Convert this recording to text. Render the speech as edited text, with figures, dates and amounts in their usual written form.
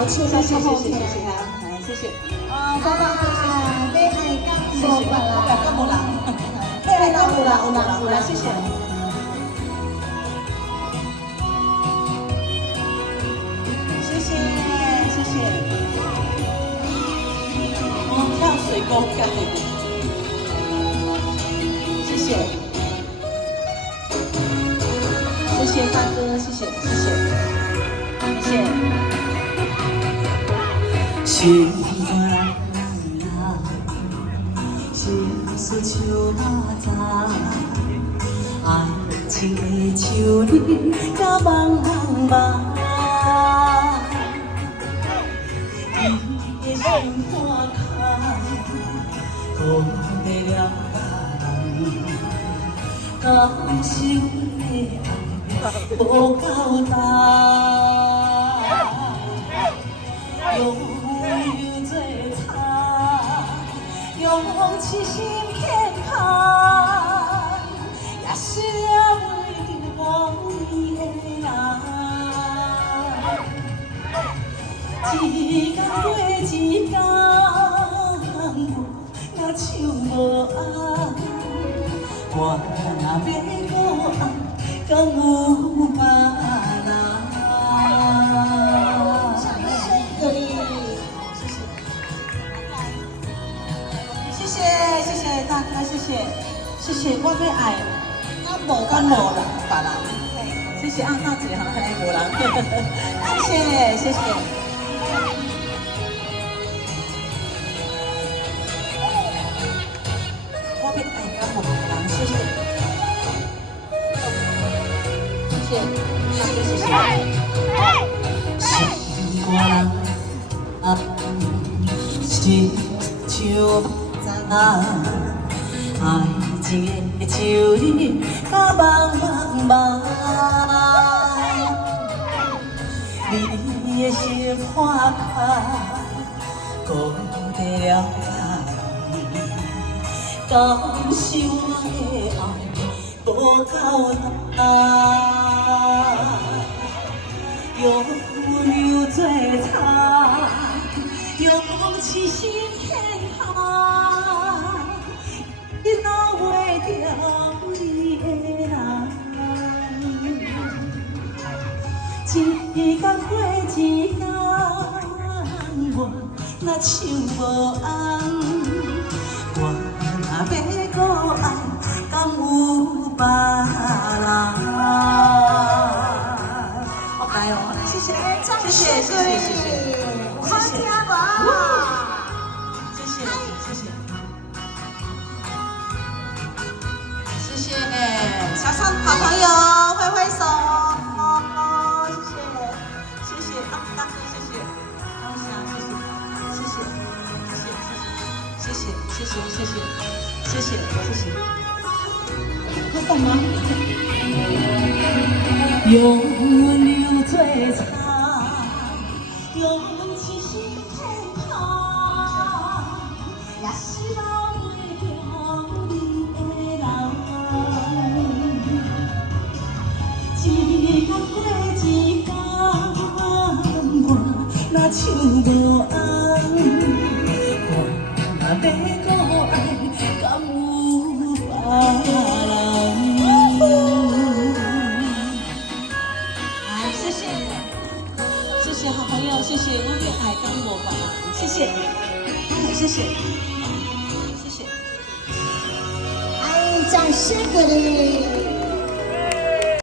小青的时候，谢谢他，谢谢。啊，爸爸，被爱干无吧啦，干无人，被爱干无人，有人，谢谢。谢谢，谢谢。哦，跳水沟干，谢谢。谢谢大哥，谢谢，谢谢，谢谢。心肝人心事像早早，爱情的树林甲茫茫茫，伊的心肝坎，讲不了人，敢是阮的爱无够重？用油做菜，用痴心欠看，也是袂着你的人。一天过一天，我若像无爱，我若要搁爱，敢有别人？谢谢大哥，谢谢，谢谢，我要爱，敢无人，别人，谢谢啊，大姐哈，无人，谢谢，谢谢。我要爱，敢无人，谢谢，谢谢，大哥，谢谢。心肝人啊，心像。爱情的树林，甲茫茫茫，你的心花开，讲得了人，敢是我的爱无够重？用油做菜，用痴心欠看。你哪会着你的人？一天过一天，我若像无红，我若要搁爱，敢有别人？好来哦，谢谢，谢谢，谢谢，谢谢，好听无？谢谢，谢谢。谢谢，小上好朋友挥挥手，哦，谢谢，谢谢，大哥，谢谢，高翔，谢谢，谢谢，谢谢，谢谢，谢谢，谢谢，谢谢，他干嘛？用油做菜，用痴心欠看，也是老袂着你的人。一天过一天，我若像无红，我若要搁爱，敢有别人？哎，谢谢，谢谢好朋友，谢谢我的爱敢无别人，谢谢，谢谢，谢谢，爱掌声鼓励。